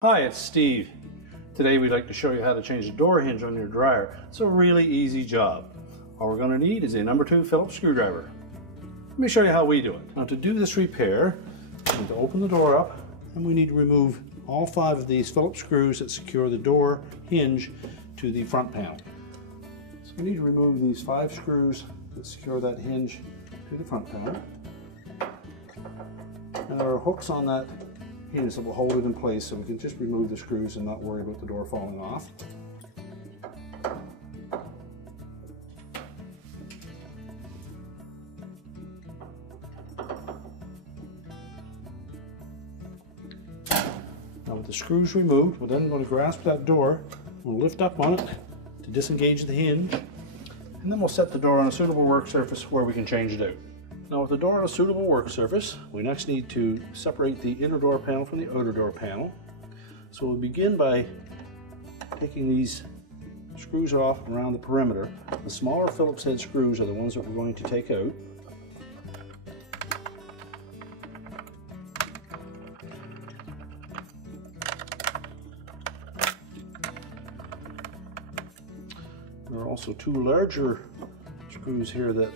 Hi, it's Steve. Today we'd like to show you how to change the door hinge on your dryer. It's a really easy job. All we're going to need is a number 2 Phillips screwdriver. Let me show you how we do it. Now to do this repair, we need to open the door up and we need to remove all 5 of these Phillips screws that secure the door hinge to the front panel. So we need to remove these 5 screws that secure that hinge to the front panel. And there are hooks on that hinge that will hold it in place, so we can just remove the screws and not worry about the door falling off. Now with the screws removed, we're then going to grasp that door, we'll lift up on it to disengage the hinge, and then we'll set the door on a suitable work surface where we can change it out. Now with the door on a suitable work surface, we next need to separate the inner door panel from the outer door panel. So we'll begin by taking these screws off around the perimeter. The smaller Phillips head screws are the ones that we're going to take out. There are also 2 larger screws here that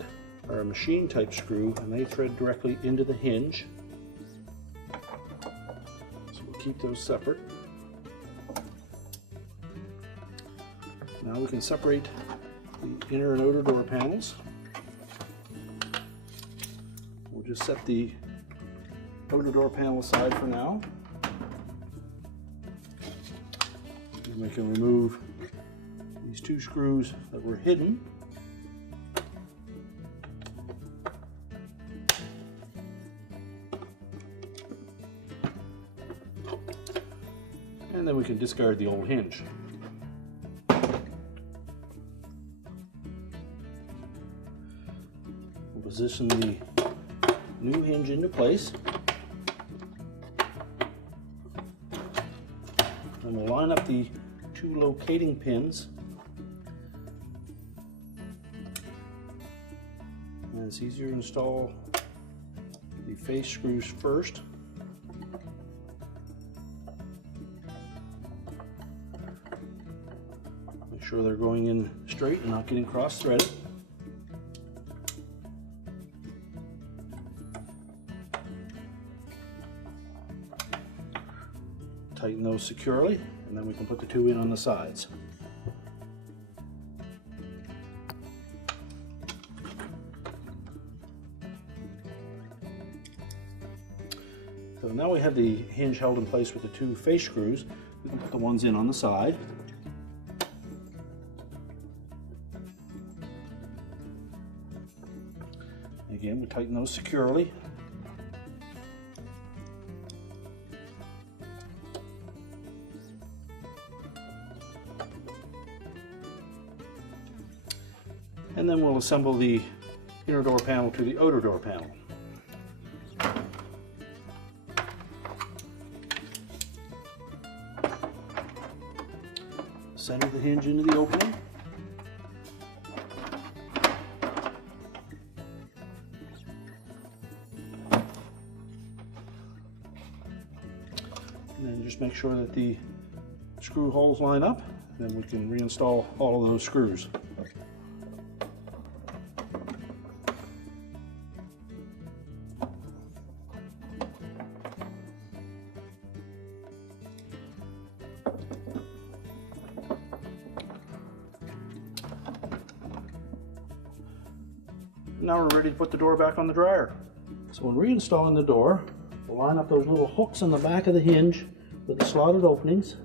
are a machine type screw, and they thread directly into the hinge. So we'll keep those separate. Now we can separate the inner and outer door panels. We'll just set the outer door panel aside for now. And we can remove these 2 screws that were hidden. And then we can discard the old hinge. We'll position the new hinge into place. And we'll line up the 2 locating pins. And it's easier to install the face screws first. Make sure they're going in straight and not getting cross-threaded. Tighten those securely, and then we can put the 2 in on the sides. So now we have the hinge held in place with the 2 face screws. We can put the ones in on the side. Again, we tighten those securely. And then we'll assemble the inner door panel to the outer door panel. Center the hinge into the opening. And then just make sure that the screw holes line up, and then we can reinstall all of those screws. Now we're ready to put the door back on the dryer. So when reinstalling the door, we'll line up those little hooks on the back of the hinge with the slotted openings.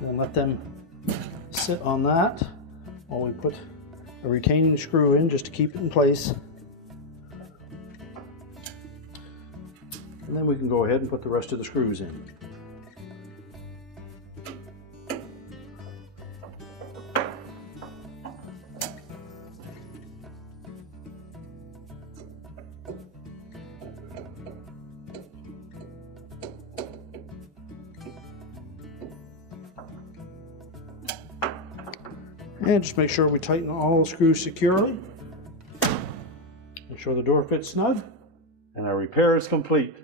And let them sit on that while we put a retaining screw in just to keep it in place. And then we can go ahead and put the rest of the screws in. And just make sure we tighten all the screws securely. Make sure the door fits snug, and our repair is complete.